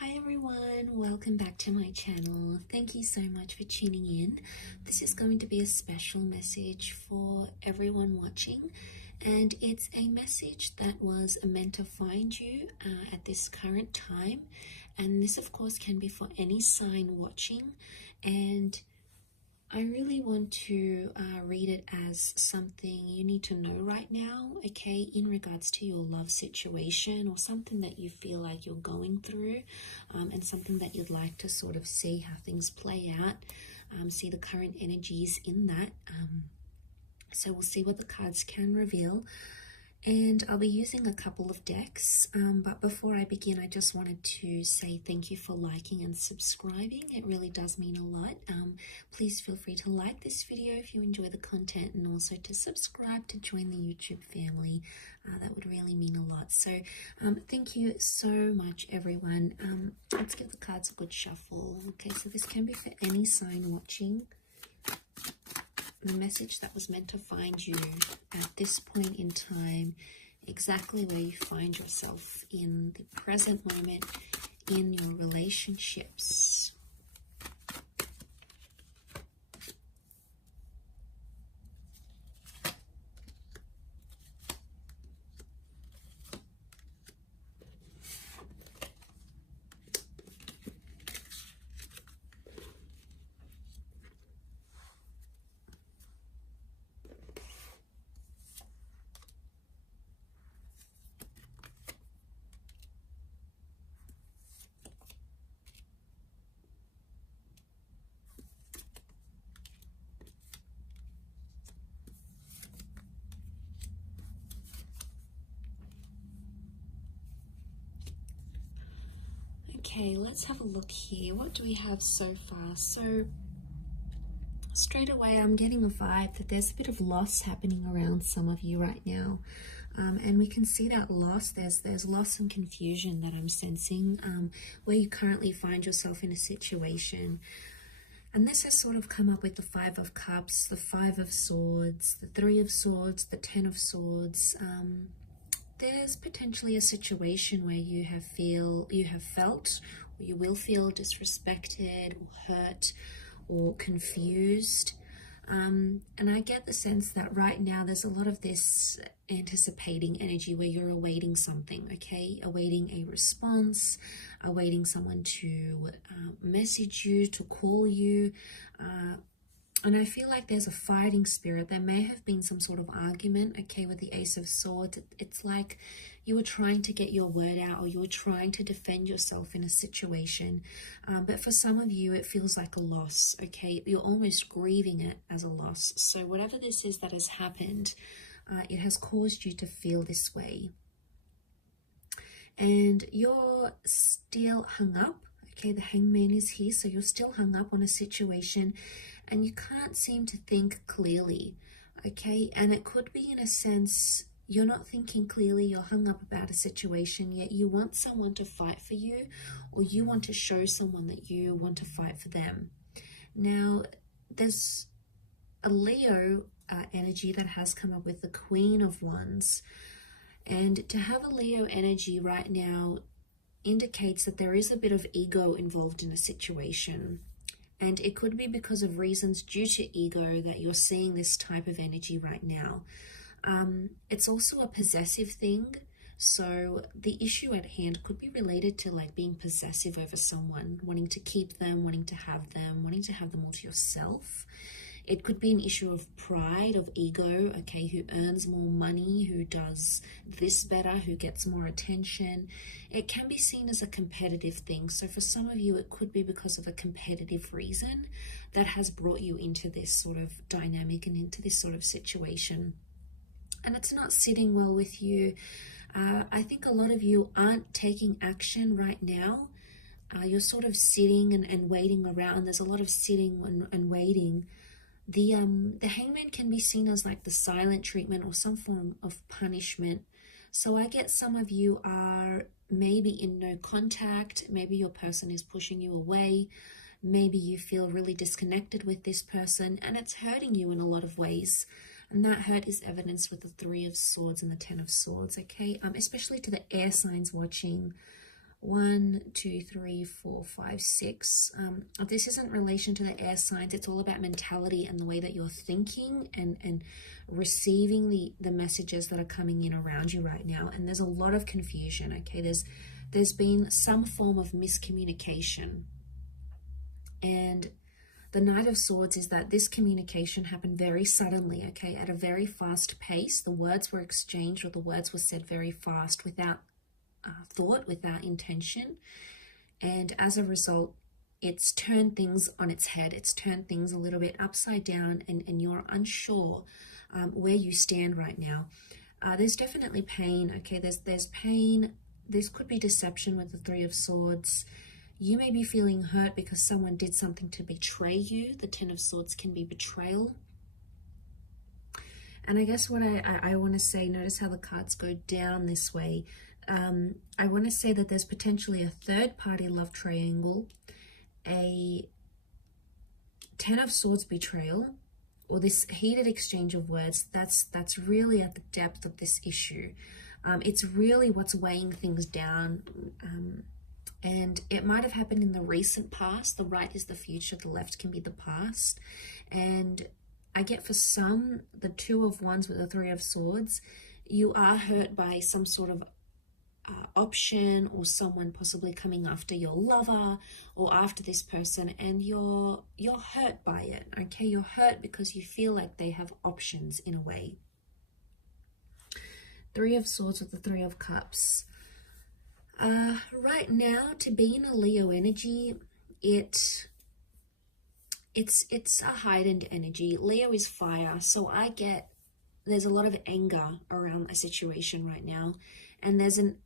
Hi everyone, welcome back to my channel. Thank you so much for tuning in. This is going to be a special message for everyone watching, and it's a message that was meant to find you at this current time. And this of course can be for any sign watching, and I really want to read it as something you need to know right now, okay, in regards to your love situation or something that you feel like you're going through, and something that you'd like to sort of see how things play out, see the current energies in that. So we'll see what the cards can reveal. And I'll be using a couple of decks, but before I begin, I just wanted to say thank you for liking and subscribing. It really does mean a lot. Please feel free to like this video if you enjoy the content, and also to subscribe to join the YouTube family. That would really mean a lot. So thank you so much, everyone. Let's give the cards a good shuffle. Okay, so this can be for any sign watching. The message that was meant to find you at this point in time, exactly where you find yourself in the present moment in your relationships. Okay, let's have a look here. What do we have so far? So straight away, I'm getting a vibe that there's a bit of loss happening around some of you right now. And we can see that loss. There's loss and confusion that I'm sensing where you currently find yourself in a situation. And this has sort of come up with the Five of Cups, the Five of Swords, the Three of Swords, the Ten of Swords. There's potentially a situation where you have felt, or you will feel disrespected or hurt or confused. And I get the sense that right now there's a lot of this anticipating energy where you're awaiting something, okay? Awaiting a response, awaiting someone to message you, to call you. And I feel like there's a fighting spirit. There may have been some sort of argument, okay, with the Ace of Swords. It's like you were trying to get your word out, or you were trying to defend yourself in a situation. But for some of you, it feels like a loss, okay? You're almost grieving it as a loss. So whatever this is that has happened, it has caused you to feel this way. And you're still hung up, okay? The Hangman is here, so you're still hung up on a situation, and you can't seem to think clearly, okay? And it could be in a sense you're not thinking clearly, you're hung up about a situation, yet you want someone to fight for you, or you want to show someone that you want to fight for them. Now, there's a Leo energy that has come up with the Queen of Wands. And to have a Leo energy right now indicates that there is a bit of ego involved in a situation. And it could be because of reasons due to ego that you're seeing this type of energy right now. It's also a possessive thing. So the issue at hand could be related to like being possessive over someone, wanting to keep them, wanting to have them all to yourself. It could be an issue of pride, of ego, okay, who earns more money, who does this better, who gets more attention. It can be seen as a competitive thing. So for some of you, it could be because of a competitive reason that has brought you into this sort of dynamic and into this sort of situation. And it's not sitting well with you. I think a lot of you aren't taking action right now. You're sort of sitting and waiting around. There's a lot of sitting and waiting. The Hangman can be seen as like the silent treatment or some form of punishment. So I get some of you are maybe in no contact. Maybe your person is pushing you away. Maybe you feel really disconnected with this person, and it's hurting you in a lot of ways. And that hurt is evidenced with the Three of Swords and the Ten of Swords, okay? Especially to the air signs watching. 1, 2, 3, 4, 5, 6. This isn't in relation to the air signs. It's all about mentality and the way that you're thinking and receiving the messages that are coming in around you right now. And there's a lot of confusion, okay? There's been some form of miscommunication. And the Knight of Swords is that this communication happened very suddenly, okay, at a very fast pace. The words were exchanged, or the words were said very fast, without thought, without intention. And as a result, it's turned things on its head. It's turned things a little bit upside down, and you're unsure where you stand right now. There's definitely pain, okay? There's pain. This could be deception with the Three of Swords. You may be feeling hurt because someone did something to betray you. The Ten of Swords can be betrayal. And I guess what I want to say, notice how the cards go down this way. I want to say that there's potentially a third-party love triangle, a Ten of Swords betrayal, or this heated exchange of words. That's really at the depth of this issue. It's really what's weighing things down. And it might have happened in the recent past. The right is the future, the left can be the past. And I get for some, the Two of Wands with the Three of Swords, you are hurt by some sort of option, or someone possibly coming after your lover or after this person, and you're hurt by it, okay? You're hurt because you feel like they have options in a way. Three of Swords with the Three of Cups. Right now, to be in a Leo energy, it's a heightened energy. Leo is fire, so there's a lot of anger around a situation right now, and there's an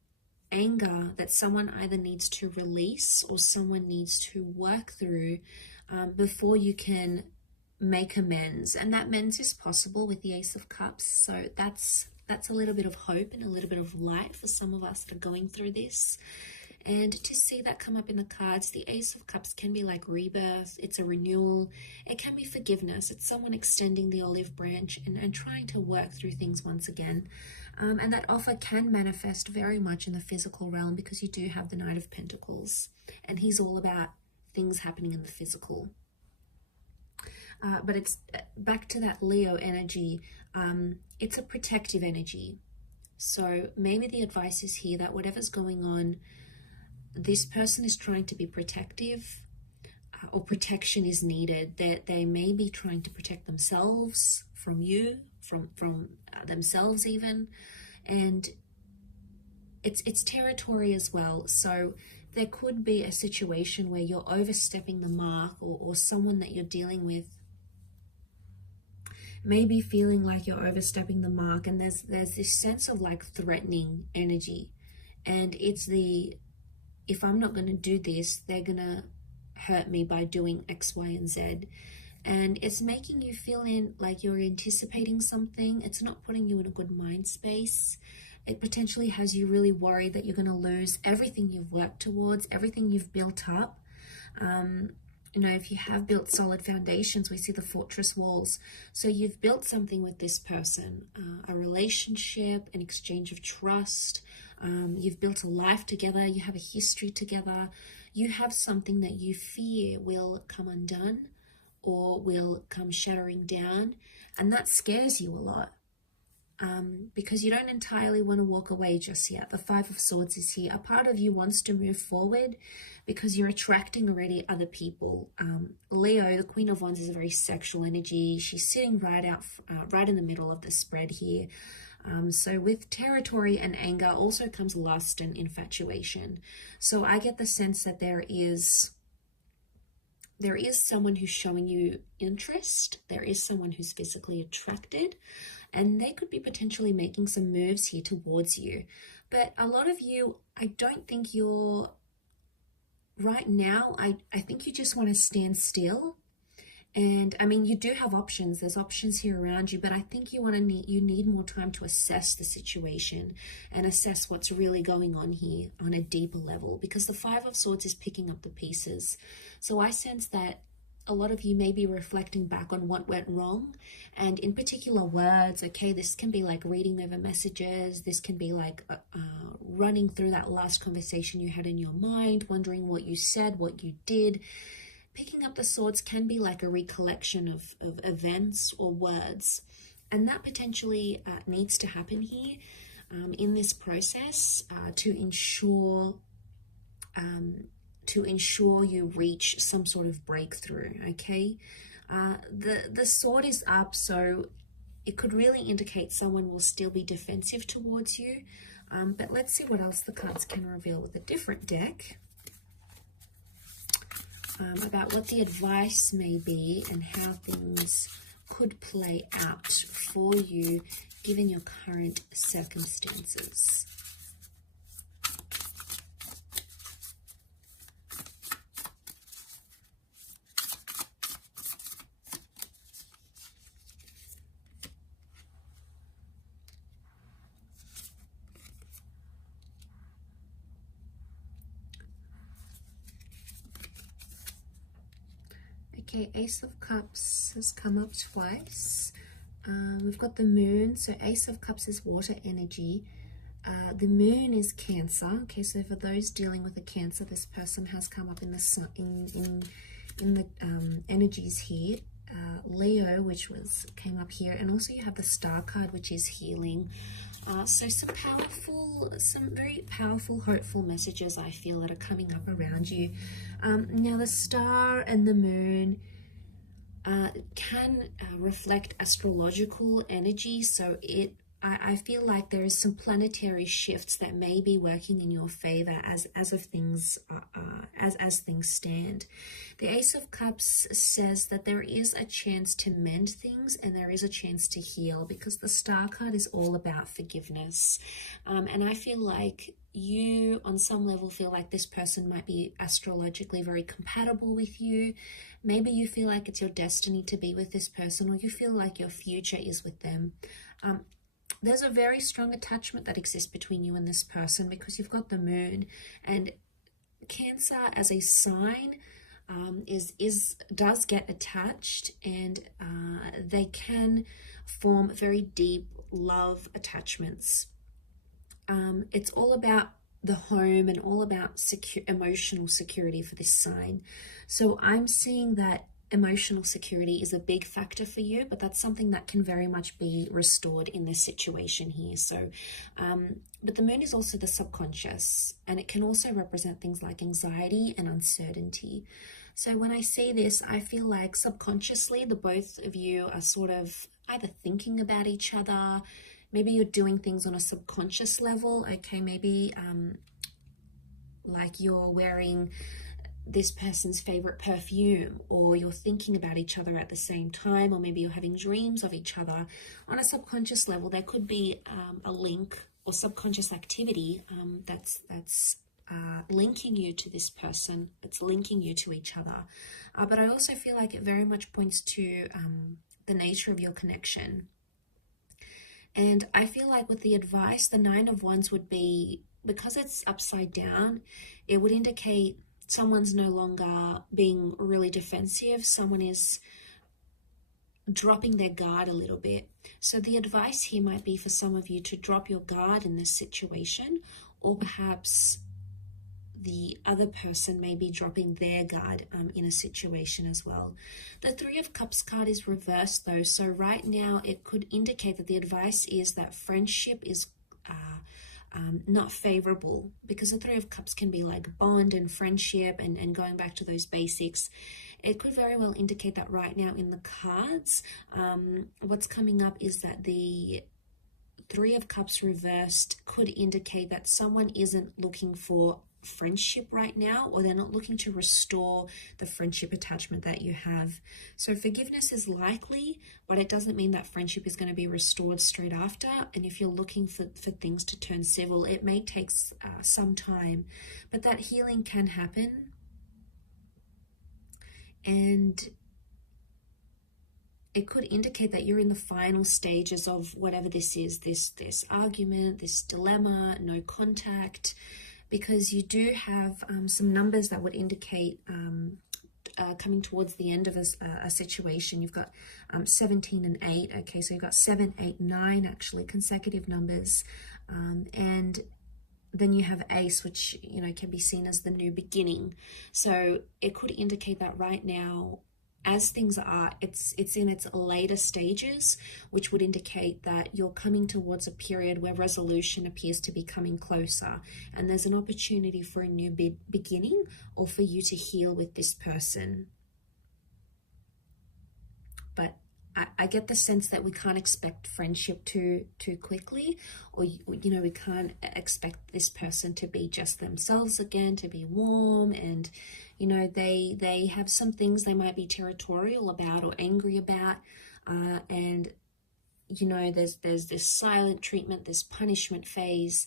anger that someone either needs to release or someone needs to work through before you can make amends. And that amends is possible with the Ace of Cups, so that's a little bit of hope and a little bit of light for some of us that are going through this. And to see that come up in the cards, the Ace of Cups can be like rebirth. It's a renewal. It can be forgiveness. It's someone extending the olive branch and trying to work through things once again. And that offer can manifest very much in the physical realm, because you do have the Knight of Pentacles, and he's all about things happening in the physical. But it's back to that Leo energy. It's a protective energy. So maybe the advice is here that whatever's going on, this person is trying to be protective, or protection is needed. They may be trying to protect themselves from you, from themselves even. And it's territory as well. So there could be a situation where you're overstepping the mark, or someone that you're dealing with maybe feeling like you're overstepping the mark, and there's this sense of like threatening energy, and it's if I'm not going to do this, they're going to hurt me by doing X, Y, and Z. And it's making you feel like you're anticipating something. It's not putting you in a good mind space. It potentially has you really worried that you're going to lose everything you've worked towards, everything you've built up. You know, if you have built solid foundations, we see the fortress walls. So you've built something with this person, a relationship, an exchange of trust. You've built a life together. You have a history together. You have something that you fear will come undone or will come shattering down. And that scares you a lot. Because you don't entirely want to walk away just yet. The Five of Swords is here. A part of you wants to move forward because you're attracting already other people. Leo, the Queen of Wands, is a very sexual energy. She's sitting right in the middle of the spread here. So with territory and anger also comes lust and infatuation. So I get the sense that there is someone who's showing you interest. There is someone who's physically attracted, and they could be potentially making some moves here towards you. But a lot of you, I don't think you're right now. I think you just want to stand still. And I mean, you do have options. There's options here around you, but I think you need more time to assess the situation and assess what's really going on here on a deeper level, because the Five of Swords is picking up the pieces. So I sense that a lot of you may be reflecting back on what went wrong, and in particular words. Okay, this can be like reading over messages. This can be like running through that last conversation you had in your mind, wondering what you said, what you did. Picking up the swords can be like a recollection of events or words, and that potentially needs to happen here in this process to ensure you reach some sort of breakthrough. Okay, the sword is up, so it could really indicate someone will still be defensive towards you. But let's see what else the cards can reveal with a different deck about what the advice may be and how things could play out for you given your current circumstances. Okay, Ace of Cups has come up twice. We've got the Moon. So Ace of Cups is water energy. The Moon is Cancer. Okay, so for those dealing with a Cancer, this person has come up in the energies here. Leo, which came up here, and also you have the Star card, which is healing. So some very powerful, hopeful messages I feel that are coming up around you. Now the Star and the Moon can reflect astrological energy, so I feel like there is some planetary shifts that may be working in your favor as things stand. The Ace of Cups says that there is a chance to mend things and there is a chance to heal, because the Star card is all about forgiveness. And I feel like you, on some level, feel like this person might be astrologically very compatible with you. Maybe you feel like it's your destiny to be with this person, or you feel like your future is with them. There's a very strong attachment that exists between you and this person, because you've got the Moon, and Cancer as a sign does get attached, and they can form very deep love attachments. It's all about the home and all about emotional security for this sign. So I'm seeing that emotional security is a big factor for you, but that's something that can very much be restored in this situation here. So, but the Moon is also the subconscious, and it can also represent things like anxiety and uncertainty. So when I see this, I feel like subconsciously the both of you are sort of either thinking about each other. Maybe you're doing things on a subconscious level. Okay, maybe like you're wearing this person's favorite perfume, or you're thinking about each other at the same time, or maybe you're having dreams of each other. On a subconscious level, there could be a link or subconscious activity that's linking you to this person. It's linking you to each other. But I also feel like it very much points to the nature of your connection. And I feel like with the advice, the Nine of Wands would be, because it's upside down, it would indicate someone's no longer being really defensive. Someone is dropping their guard a little bit. So the advice here might be for some of you to drop your guard in this situation, or perhaps the other person may be dropping their guard in a situation as well. The Three of Cups card is reversed though, so right now it could indicate that the advice is that friendship is not favorable, because the Three of Cups can be like bond and friendship and going back to those basics. It could very well indicate that right now in the cards. What's coming up is that the Three of Cups reversed could indicate that someone isn't looking for friendship right now, or they're not looking to restore the friendship attachment that you have. So forgiveness is likely, but it doesn't mean that friendship is going to be restored straight after. And if you're looking for things to turn civil, it may take some time, but that healing can happen. And it could indicate that you're in the final stages of whatever this is, this argument, this dilemma, no contact, because you do have some numbers that would indicate coming towards the end of a situation. You've got 17 and 8. Okay, so you've got 7, 8, 9 actually consecutive numbers, and then you have ace, which, you know, can be seen as the new beginning. So it could indicate that right now, as things are, it's in its later stages, which would indicate that you're coming towards a period where resolution appears to be coming closer, and there's an opportunity for a new beginning, or for you to heal with this person. But I get the sense that we can't expect friendship too quickly, or you know, we can't expect this person to be just themselves again, to be warm, and you know, they have some things they might be territorial about or angry about, and you know, there's this silent treatment, this punishment phase,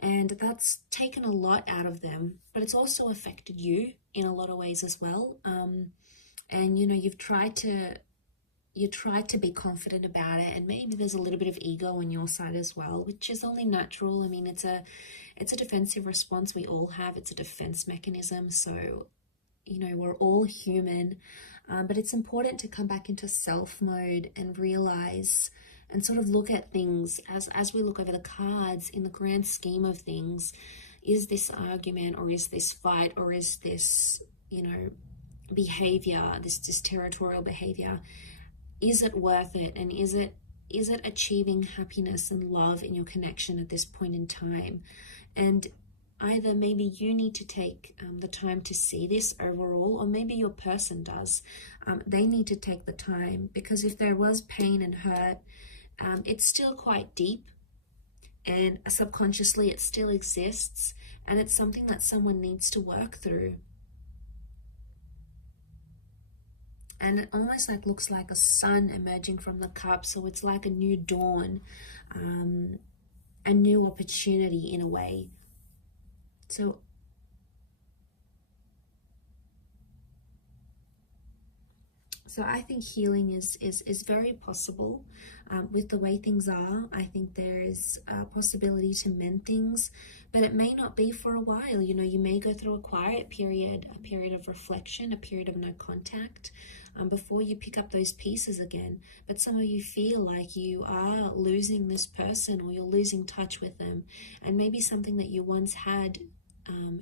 and that's taken a lot out of them, but it's also affected you in a lot of ways as well. And you know, you tried to be confident about it, and maybe there's a little bit of ego on your side as well, which is only natural. I mean, it's a defensive response we all have. It's a defense mechanism. So, you know, we're all human, but it's important to come back into self mode and realize and sort of look at things as we look over the cards in the grand scheme of things. Is this argument, or is this fight, or is this, you know, behavior, this territorial behavior, is it worth it? And is it achieving happiness and love in your connection at this point in time? And either maybe you need to take the time to see this overall, or maybe your person does. They need to take the time, because if there was pain and hurt, it's still quite deep, and subconsciously it still exists, and it's something that someone needs to work through. And it almost like looks like a sun emerging from the cup. So it's like a new dawn, a new opportunity in a way. So I think healing is very possible with the way things are. I think there is a possibility to mend things, but it may not be for a while. You know, you may go through a quiet period, a period of reflection, a period of no contact, before you pick up those pieces again. But some of you feel like you are losing this person, or you're losing touch with them, and maybe something that you once had,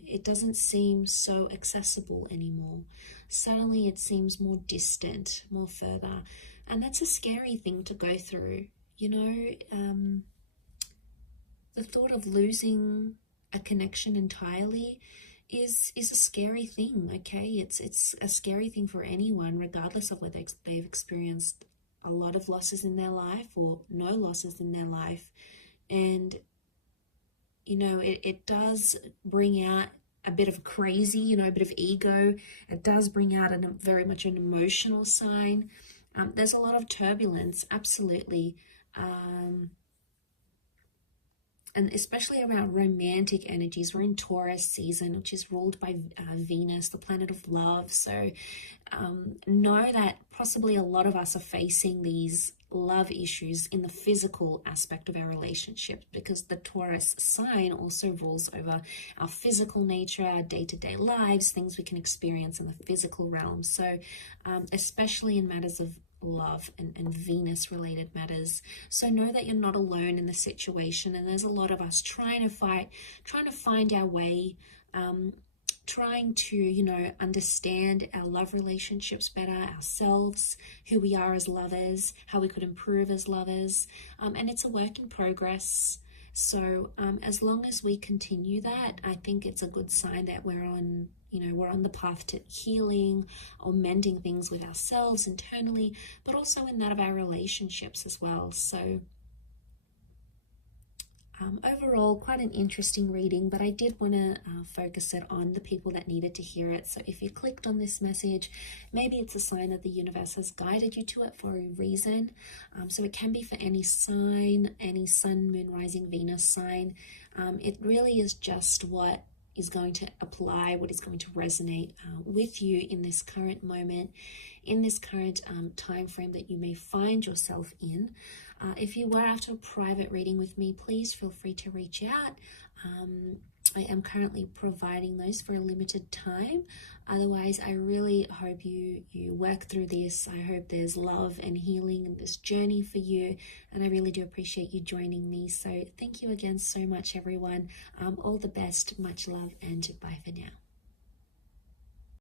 it doesn't seem so accessible anymore. Suddenly it seems more distant, more further, and that's a scary thing to go through. You know, the thought of losing a connection entirely is a scary thing. Okay, it's a scary thing for anyone, regardless of whether they've experienced a lot of losses in their life or no losses in their life. And you know, it does bring out a bit of crazy, you know, a bit of ego. It does bring out very much an emotional sign. There's a lot of turbulence, absolutely. And especially around romantic energies. We're in Taurus season, which is ruled by Venus, the planet of love. So know that possibly a lot of us are facing these love issues in the physical aspect of our relationship, because the Taurus sign also rules over our physical nature, our day-to-day lives, things we can experience in the physical realm. So especially in matters of love and Venus related matters. So know that you're not alone in the situation, and there's a lot of us trying to find our way, trying to, you know, understand our love relationships better, ourselves, who we are as lovers, how we could improve as lovers, and it's a work in progress. So as long as we continue that, I think it's a good sign that we're on the path to healing or mending things with ourselves internally, but also in that of our relationships as well. So overall, quite an interesting reading, but I did want to focus it on the people that needed to hear it. So if you clicked on this message, maybe it's a sign that the universe has guided you to it for a reason. So it can be for any sign, any sun, moon, rising, Venus sign. It really is just what is going to apply, what is going to resonate with you in this current moment, in this current time frame that you may find yourself in. If you were after a private reading with me, please feel free to reach out. I am currently providing those for a limited time. Otherwise, I really hope you work through this. I hope there's love and healing in this journey for you, and I really do appreciate you joining me. So thank you again so much, everyone. All the best, much love, and bye for now.